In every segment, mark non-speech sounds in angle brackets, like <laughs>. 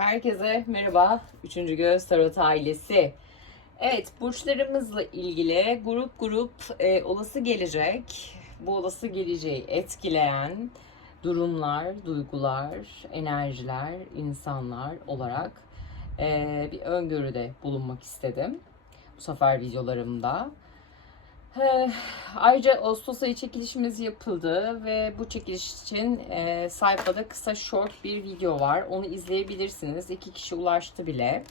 Herkese merhaba. Üçüncü Göz Tarot ailesi. Evet, burçlarımızla ilgili grup grup e, olası gelecek, bu olası geleceği etkileyen durumlar, duygular, enerjiler, insanlar olarak e, bir öngörüde bulunmak istedim. Bu sefer videolarımda. Ayrıca Ağustos ayı çekilişimiz yapıldı ve bu çekiliş için e, sayfada kısa short bir video var. Onu izleyebilirsiniz. İki kişi ulaştı bile.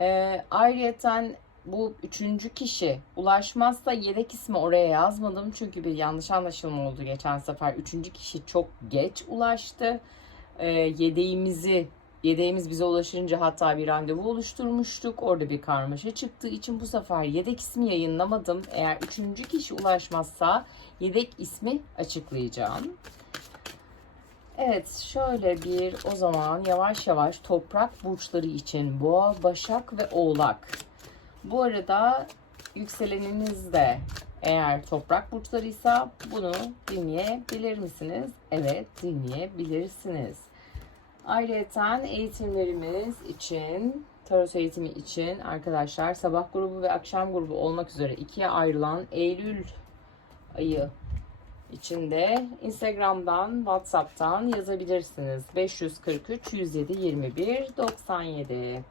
Ee, ayrıyeten bu üçüncü kişi ulaşmazsa yedek ismi oraya yazmadım. Çünkü bir yanlış anlaşılma oldu geçen sefer. Üçüncü kişi çok geç ulaştı. Ee, yedeğimizi Yedeğimiz bize ulaşınca hatta bir randevu oluşturmuştuk. Orada bir karmaşa çıktığı için bu sefer yedek ismi yayınlamadım. Eğer üçüncü kişi ulaşmazsa yedek ismi açıklayacağım. Evet şöyle bir o zaman yavaş yavaş toprak burçları için boğa, başak ve oğlak. Bu arada yükseleniniz de eğer toprak burçlarıysa bunu dinleyebilir misiniz? Evet dinleyebilirsiniz. Ayrıca eğitimlerimiz için, tarot eğitimi için arkadaşlar sabah grubu ve akşam grubu olmak üzere ikiye ayrılan Eylül ayı içinde Instagram'dan, WhatsApp'tan yazabilirsiniz. 543 107 21 97.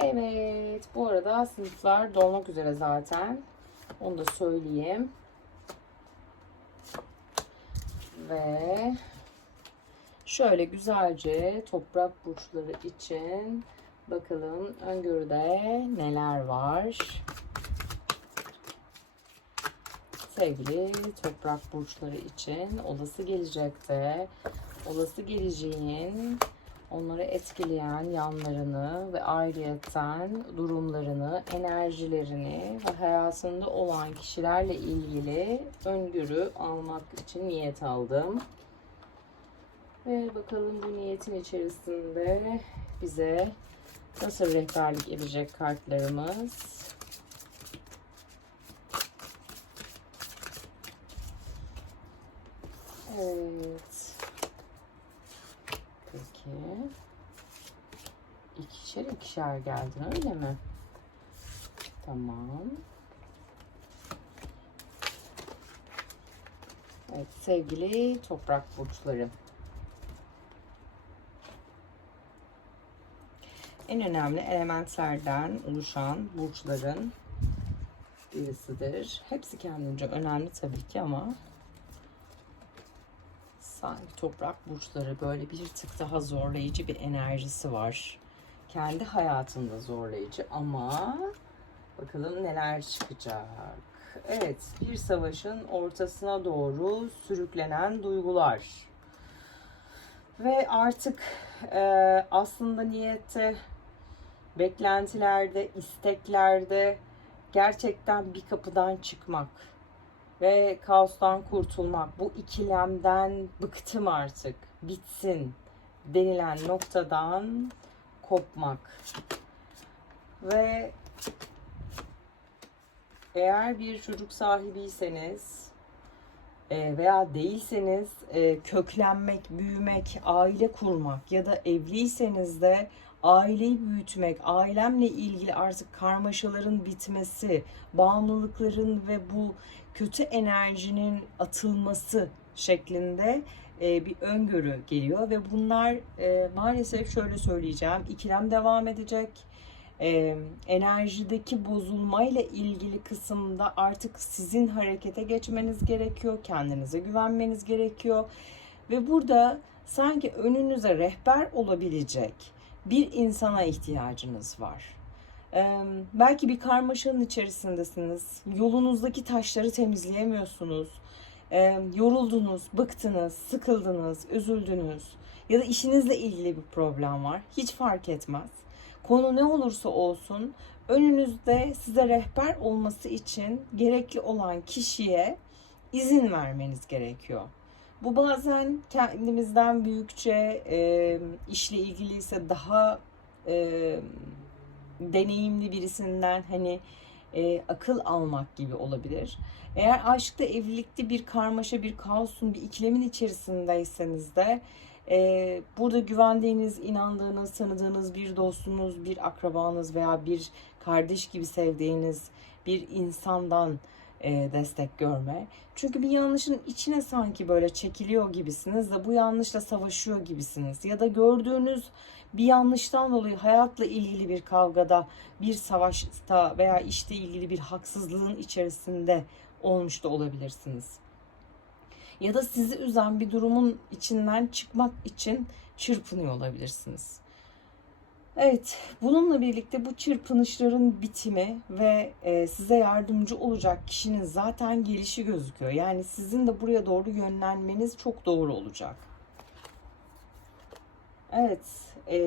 Evet, bu arada sınıflar dolmak üzere zaten. Onu da söyleyeyim. Ve Şöyle güzelce toprak burçları için bakalım öngörüde neler var. Sevgili toprak burçları için olası gelecekte olası geleceğin onları etkileyen yanlarını ve ayrıyeten durumlarını, enerjilerini ve hayatında olan kişilerle ilgili öngörü almak için niyet aldım. Ve bakalım bu niyetin içerisinde bize nasıl rehberlik edecek kartlarımız. Evet. Peki. İkişer ikişer geldin öyle mi? Tamam. Evet sevgili toprak burçları. En önemli elementlerden oluşan burçların birisidir. Hepsi kendince önemli tabii ki ama sanki toprak burçları böyle bir tık daha zorlayıcı bir enerjisi var. Kendi hayatında zorlayıcı ama bakalım neler çıkacak. Evet, bir savaşın ortasına doğru sürüklenen duygular. Ve artık e, aslında niyette beklentilerde, isteklerde gerçekten bir kapıdan çıkmak ve kaostan kurtulmak, bu ikilemden bıktım artık, bitsin denilen noktadan kopmak. Ve eğer bir çocuk sahibiyseniz e, veya değilseniz e, köklenmek, büyümek, aile kurmak ya da evliyseniz de aileyi büyütmek, ailemle ilgili artık karmaşaların bitmesi, bağımlılıkların ve bu kötü enerjinin atılması şeklinde e, bir öngörü geliyor ve bunlar e, maalesef şöyle söyleyeceğim ikilem devam edecek. E, enerjideki bozulmayla ilgili kısımda artık sizin harekete geçmeniz gerekiyor, kendinize güvenmeniz gerekiyor ve burada sanki önünüze rehber olabilecek bir insana ihtiyacınız var. Ee, belki bir karmaşanın içerisindesiniz. Yolunuzdaki taşları temizleyemiyorsunuz. Ee, yoruldunuz, bıktınız, sıkıldınız, üzüldünüz. Ya da işinizle ilgili bir problem var. Hiç fark etmez. Konu ne olursa olsun önünüzde size rehber olması için gerekli olan kişiye izin vermeniz gerekiyor. Bu bazen kendimizden büyükçe e, işle ilgili ise daha e, deneyimli birisinden hani e, akıl almak gibi olabilir. Eğer aşkta, evlilikte bir karmaşa, bir kaosun, bir ikilemin içerisindeyseniz de Ee, burada güvendiğiniz, inandığınız, tanıdığınız bir dostunuz, bir akrabanız veya bir kardeş gibi sevdiğiniz bir insandan e, destek görme. Çünkü bir yanlışın içine sanki böyle çekiliyor gibisiniz de bu yanlışla savaşıyor gibisiniz. Ya da gördüğünüz bir yanlıştan dolayı hayatla ilgili bir kavgada, bir savaşta veya işte ilgili bir haksızlığın içerisinde olmuş da olabilirsiniz. Ya da sizi üzen bir durumun içinden çıkmak için çırpınıyor olabilirsiniz. Evet, bununla birlikte bu çırpınışların bitimi ve e, size yardımcı olacak kişinin zaten gelişi gözüküyor. Yani sizin de buraya doğru yönlenmeniz çok doğru olacak. Evet, e,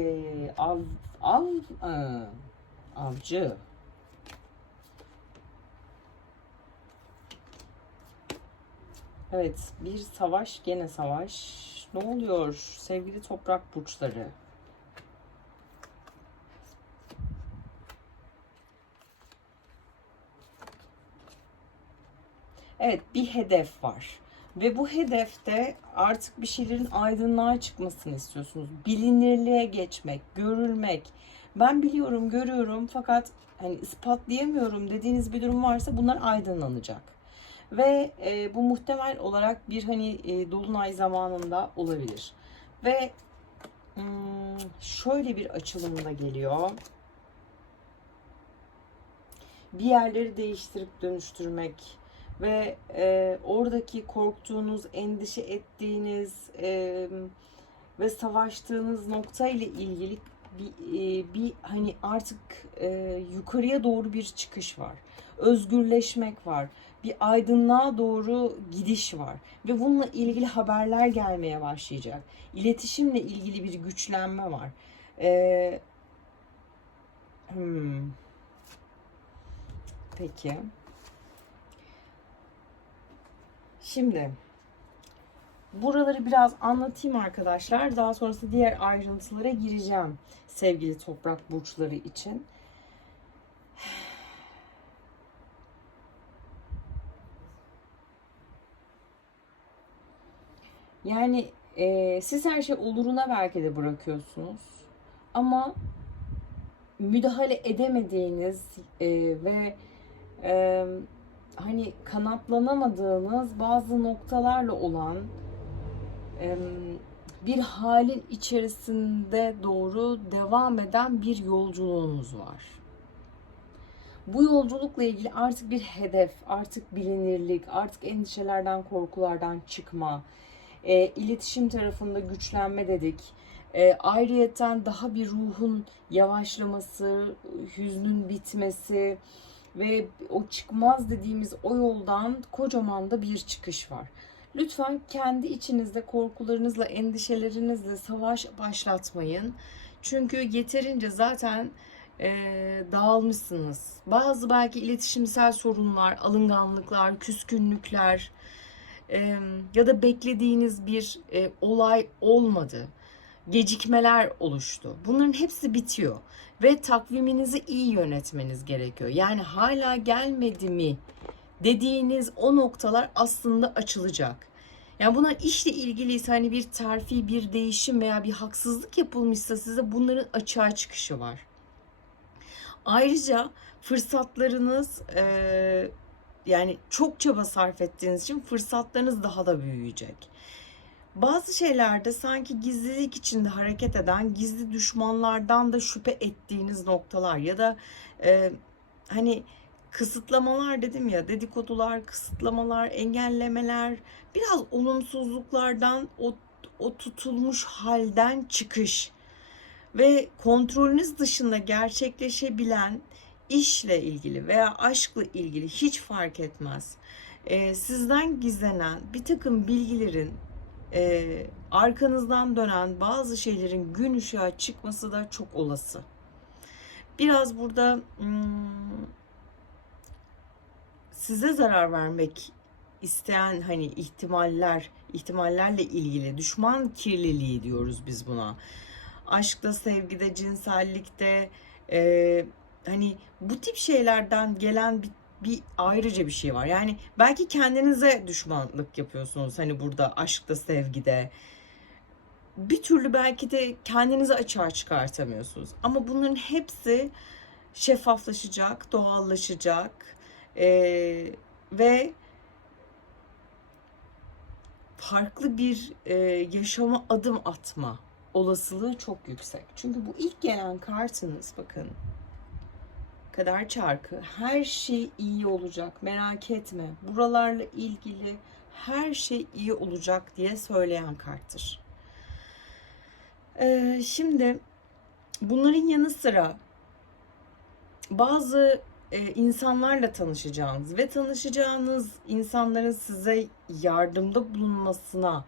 av, av, e, avcı. Evet, bir savaş, gene savaş. Ne oluyor sevgili toprak burçları? Evet bir hedef var. Ve bu hedefte artık bir şeylerin aydınlığa çıkmasını istiyorsunuz. Bilinirliğe geçmek, görülmek. Ben biliyorum, görüyorum fakat hani ispatlayamıyorum dediğiniz bir durum varsa bunlar aydınlanacak. Ve e, bu muhtemel olarak bir hani e, dolunay zamanında olabilir. Ve hmm, şöyle bir açılımda geliyor. Bir yerleri değiştirip dönüştürmek, ve e, oradaki korktuğunuz, endişe ettiğiniz e, ve savaştığınız nokta ile ilgili bir, e, bir hani artık e, yukarıya doğru bir çıkış var. Özgürleşmek var. Bir aydınlığa doğru gidiş var. Ve bununla ilgili haberler gelmeye başlayacak. İletişimle ilgili bir güçlenme var. E, hmm. Peki. Şimdi buraları biraz anlatayım arkadaşlar. Daha sonrasında diğer ayrıntılara gireceğim sevgili toprak burçları için. Yani e, siz her şey oluruna belki de bırakıyorsunuz. Ama müdahale edemediğiniz e, ve e, hani kanatlanamadığınız bazı noktalarla olan bir halin içerisinde doğru devam eden bir yolculuğunuz var. Bu yolculukla ilgili artık bir hedef, artık bilinirlik, artık endişelerden, korkulardan çıkma, e, iletişim tarafında güçlenme dedik. E, ayrıyeten daha bir ruhun yavaşlaması, hüznün bitmesi, ve o çıkmaz dediğimiz o yoldan kocaman da bir çıkış var. Lütfen kendi içinizde korkularınızla, endişelerinizle savaş başlatmayın. Çünkü yeterince zaten e, dağılmışsınız. Bazı belki iletişimsel sorunlar, alınganlıklar, küskünlükler e, ya da beklediğiniz bir e, olay olmadı. Gecikmeler oluştu. Bunların hepsi bitiyor ve takviminizi iyi yönetmeniz gerekiyor. Yani hala gelmedi mi dediğiniz o noktalar aslında açılacak. Yani bunlar işle ilgiliyse hani bir terfi, bir değişim veya bir haksızlık yapılmışsa size bunların açığa çıkışı var. Ayrıca fırsatlarınız e, yani çok çaba sarf ettiğiniz için fırsatlarınız daha da büyüyecek. Bazı şeylerde sanki gizlilik içinde hareket eden gizli düşmanlardan da şüphe ettiğiniz noktalar ya da e, hani kısıtlamalar dedim ya dedikodular, kısıtlamalar, engellemeler, biraz olumsuzluklardan o, o tutulmuş halden çıkış ve kontrolünüz dışında gerçekleşebilen işle ilgili veya aşkla ilgili hiç fark etmez. Ee, sizden gizlenen bir takım bilgilerin e, arkanızdan dönen bazı şeylerin gün ışığa çıkması da çok olası. Biraz burada hmm, size zarar vermek isteyen hani ihtimaller, ihtimallerle ilgili düşman kirliliği diyoruz biz buna. Aşkta, sevgide, cinsellikte e, hani bu tip şeylerden gelen bir bir ayrıca bir şey var. Yani belki kendinize düşmanlık yapıyorsunuz hani burada aşkta, sevgide. bir türlü belki de kendinizi açığa çıkartamıyorsunuz. Ama bunların hepsi şeffaflaşacak, doğallaşacak Ee, ve farklı bir e, yaşama adım atma olasılığı çok yüksek. Çünkü bu ilk gelen kartınız bakın kader çarkı her şey iyi olacak merak etme buralarla ilgili her şey iyi olacak diye söyleyen karttır. Ee, şimdi bunların yanı sıra bazı e, insanlarla tanışacağınız ve tanışacağınız insanların size yardımda bulunmasına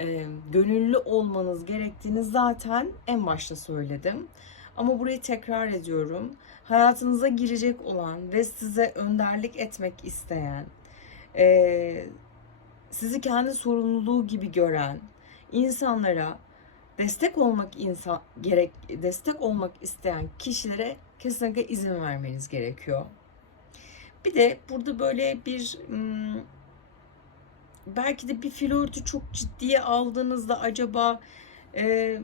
e, gönüllü olmanız gerektiğini zaten en başta söyledim. Ama burayı tekrar ediyorum. Hayatınıza girecek olan ve size önderlik etmek isteyen, e, sizi kendi sorumluluğu gibi gören insanlara destek olmak insan gerek destek olmak isteyen kişilere kesinlikle izin vermeniz gerekiyor. Bir de burada böyle bir hmm, belki de bir flörtü çok ciddiye aldığınızda acaba e,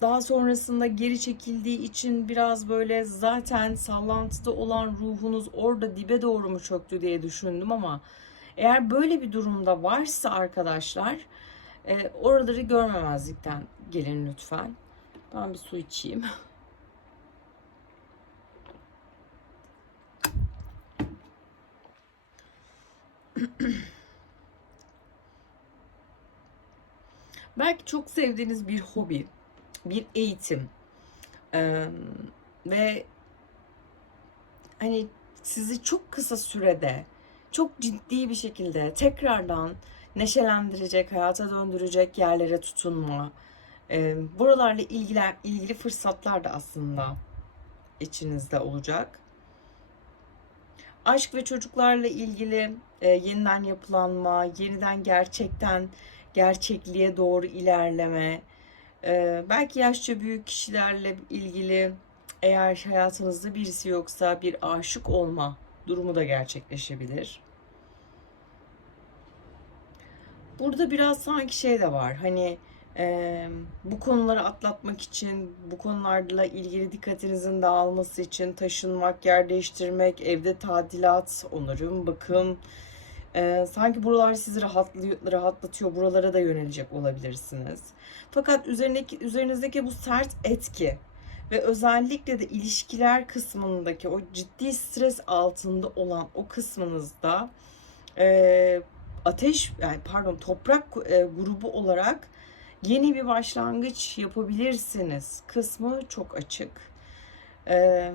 daha sonrasında geri çekildiği için biraz böyle zaten sallantıda olan ruhunuz orada dibe doğru mu çöktü diye düşündüm ama eğer böyle bir durumda varsa arkadaşlar e, oraları görmemezlikten gelin lütfen. Ben bir su içeyim. <laughs> Belki çok sevdiğiniz bir hobi, bir eğitim ee, ve hani sizi çok kısa sürede çok ciddi bir şekilde tekrardan neşelendirecek, hayata döndürecek yerlere tutunma. Ee, buralarla ilgili, ilgili fırsatlar da aslında içinizde olacak. Aşk ve çocuklarla ilgili e, yeniden yapılanma, yeniden gerçekten gerçekliğe doğru ilerleme, e, belki yaşça büyük kişilerle ilgili eğer hayatınızda birisi yoksa bir aşık olma durumu da gerçekleşebilir. Burada biraz sanki şey de var. Hani e, bu konuları atlatmak için, bu konularla ilgili dikkatinizin dağılması için taşınmak, yer değiştirmek, evde tadilat, onarım, bakım. E, sanki buralar sizi rahatlıyor, rahatlatıyor. Buralara da yönelecek olabilirsiniz. Fakat üzerindeki, üzerinizdeki bu sert etki ve özellikle de ilişkiler kısmındaki o ciddi stres altında olan o kısmınızda e, ateş yani pardon toprak e, grubu olarak yeni bir başlangıç yapabilirsiniz kısmı çok açık. E,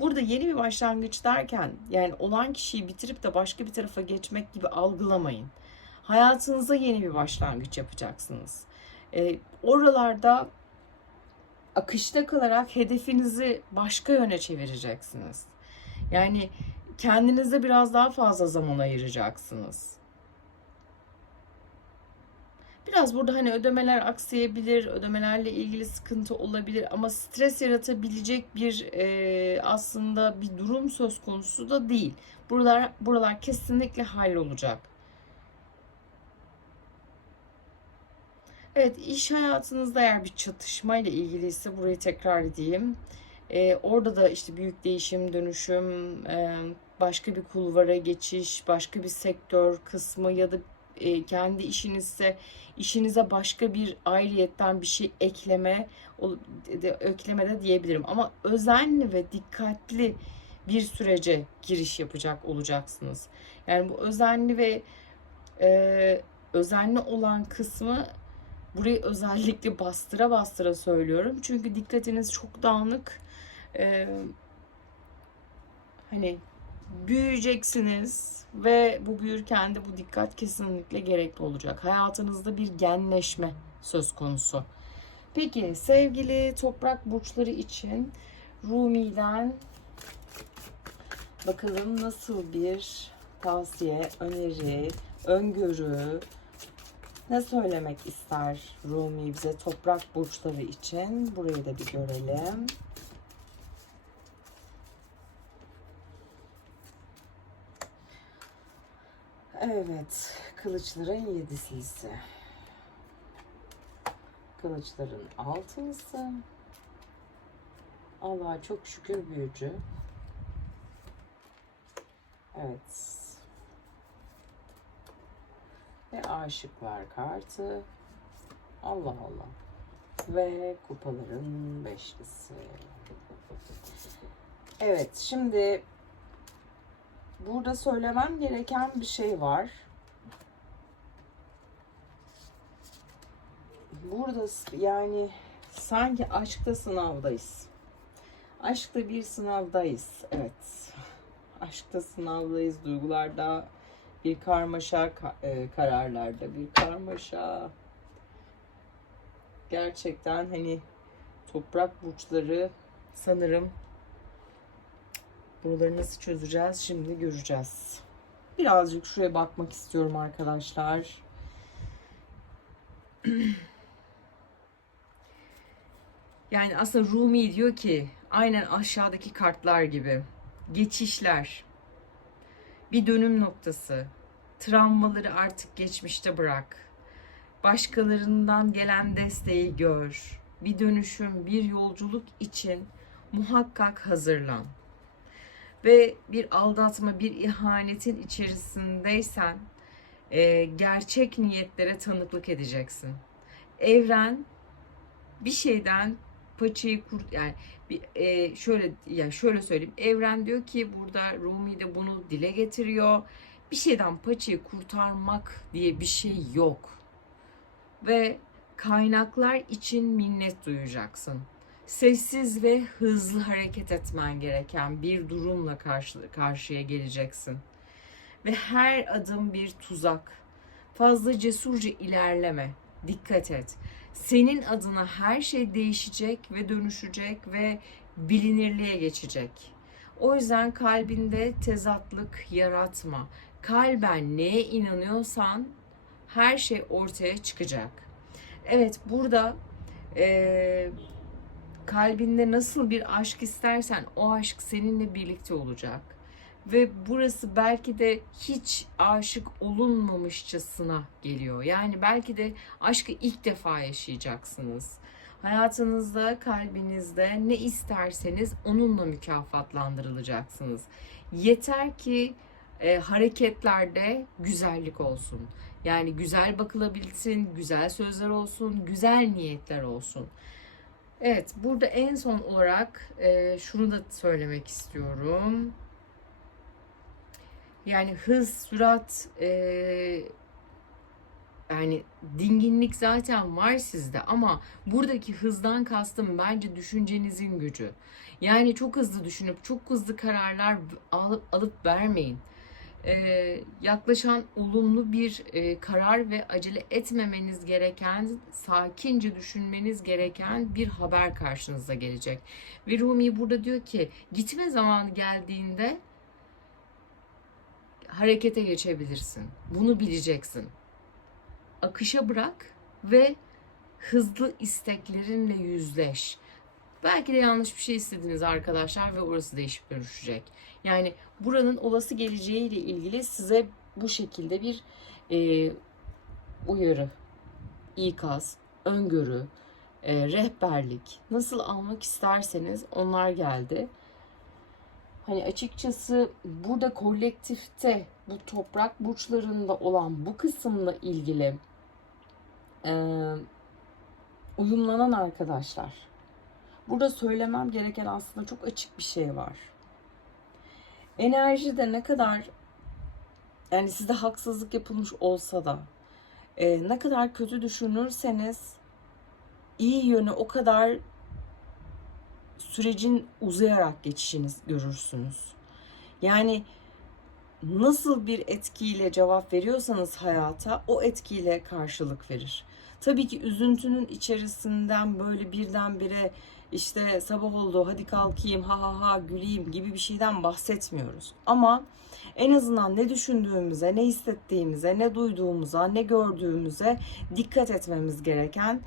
burada yeni bir başlangıç derken yani olan kişiyi bitirip de başka bir tarafa geçmek gibi algılamayın. Hayatınıza yeni bir başlangıç yapacaksınız. E, oralarda akışta kalarak hedefinizi başka yöne çevireceksiniz. Yani kendinize biraz daha fazla zaman ayıracaksınız. Biraz burada hani ödemeler aksayabilir, ödemelerle ilgili sıkıntı olabilir ama stres yaratabilecek bir e, aslında bir durum söz konusu da değil. Buralar buralar kesinlikle hallolacak. Evet, iş hayatınızda eğer bir çatışmayla ilgiliyse burayı tekrar edeyim. Ee, orada da işte büyük değişim, dönüşüm, e, başka bir kulvara geçiş, başka bir sektör kısmı ya da e, kendi işinizse işinize başka bir ayrıyetten bir şey ekleme de, ekleme de diyebilirim. Ama özenli ve dikkatli bir sürece giriş yapacak olacaksınız. Yani bu özenli ve e, özenli olan kısmı burayı özellikle bastıra bastıra söylüyorum. Çünkü dikkatiniz çok dağınık. Ee, hani büyüyeceksiniz ve bu büyürken de bu dikkat kesinlikle gerekli olacak. Hayatınızda bir genleşme söz konusu. Peki sevgili toprak burçları için Rumi'den bakalım nasıl bir tavsiye, öneri, öngörü, ne söylemek ister Rumi bize toprak burçları için? Burayı da bir görelim. Evet, kılıçların yedisilisi. Kılıçların altılısı. Allah'a çok şükür büyücü. Evet. Ve aşıklar kartı. Allah Allah. Ve kupaların beşlisi. Evet şimdi burada söylemem gereken bir şey var. Burada yani sanki aşkta sınavdayız. Aşkta bir sınavdayız. Evet. Aşkta sınavdayız. Duygularda bir karmaşa, ka- e, kararlarda bir karmaşa. Gerçekten hani toprak burçları sanırım buraları nasıl çözeceğiz şimdi göreceğiz. Birazcık şuraya bakmak istiyorum arkadaşlar. <clears throat> Yani aslında Rumi diyor ki aynen aşağıdaki kartlar gibi geçişler, bir dönüm noktası, travmaları artık geçmişte bırak. Başkalarından gelen desteği gör. Bir dönüşüm, bir yolculuk için muhakkak hazırlan. Ve bir aldatma, bir ihanetin içerisindeysen e, gerçek niyetlere tanıklık edeceksin. Evren bir şeyden paçayı kurt yani bir, e, şöyle yani şöyle söyleyeyim. Evren diyor ki burada Rumi de bunu dile getiriyor. Bir şeyden paçayı kurtarmak diye bir şey yok. Ve kaynaklar için minnet duyacaksın. Sessiz ve hızlı hareket etmen gereken bir durumla karşı, karşıya geleceksin. Ve her adım bir tuzak. Fazla cesurca ilerleme. Dikkat et. Senin adına her şey değişecek ve dönüşecek ve bilinirliğe geçecek. O yüzden kalbinde tezatlık yaratma. Kalben neye inanıyorsan her şey ortaya çıkacak. Evet burada eee, kalbinde nasıl bir aşk istersen o aşk seninle birlikte olacak. Ve burası belki de hiç aşık olunmamışçasına geliyor. Yani belki de aşkı ilk defa yaşayacaksınız. Hayatınızda, kalbinizde ne isterseniz onunla mükafatlandırılacaksınız. Yeter ki e, hareketlerde güzellik olsun. Yani güzel bakılabilsin, güzel sözler olsun, güzel niyetler olsun. Evet, burada en son olarak e, şunu da söylemek istiyorum. Yani hız, sürat, e, yani dinginlik zaten var sizde ama buradaki hızdan kastım bence düşüncenizin gücü. Yani çok hızlı düşünüp çok hızlı kararlar alıp alıp vermeyin. Ee, yaklaşan olumlu bir e, karar ve acele etmemeniz gereken, sakince düşünmeniz gereken bir haber karşınıza gelecek. Ve Rumi burada diyor ki gitme zamanı geldiğinde harekete geçebilirsin. Bunu bileceksin. Akışa bırak ve hızlı isteklerinle yüzleş. Belki de yanlış bir şey istediniz arkadaşlar ve orası değişip dönüşecek. Yani buranın olası geleceğiyle ilgili size bu şekilde bir e, uyarı, ikaz, öngörü, e, rehberlik nasıl almak isterseniz onlar geldi. Hani açıkçası burada kolektifte bu toprak burçlarında olan bu kısımla ilgili e, uyumlanan arkadaşlar. Burada söylemem gereken aslında çok açık bir şey var. Enerjide ne kadar yani sizde haksızlık yapılmış olsa da e, ne kadar kötü düşünürseniz iyi yönü o kadar sürecin uzayarak geçişiniz görürsünüz. Yani nasıl bir etkiyle cevap veriyorsanız hayata o etkiyle karşılık verir. Tabii ki üzüntünün içerisinden böyle birdenbire işte sabah oldu hadi kalkayım ha ha ha güleyim gibi bir şeyden bahsetmiyoruz. Ama en azından ne düşündüğümüze, ne hissettiğimize, ne duyduğumuza, ne gördüğümüze dikkat etmemiz gereken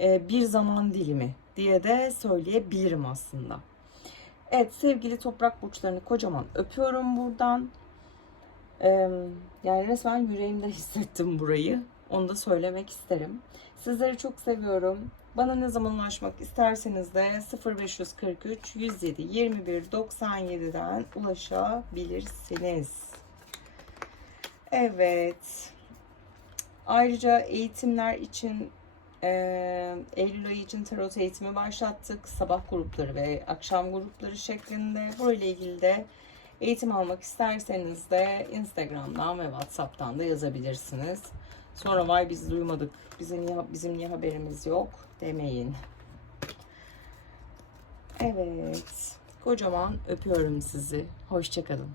e, bir zaman dilimi diye de söyleyebilirim aslında. Evet sevgili toprak burçlarını kocaman öpüyorum buradan. Yani resmen yüreğimden <laughs> hissettim burayı. Onu da söylemek isterim. Sizleri çok seviyorum. Bana ne zaman ulaşmak isterseniz de 0543 107 21 97'den ulaşabilirsiniz. Evet. Ayrıca eğitimler için eee, Eylül ayı için tarot eğitimi başlattık. Sabah grupları ve akşam grupları şeklinde. Burayla ilgili de eğitim almak isterseniz de Instagram'dan ve WhatsApp'tan da yazabilirsiniz. Sonra vay biz duymadık, bizim niye, bizim niye haberimiz yok demeyin. Evet, kocaman öpüyorum sizi. Hoşçakalın.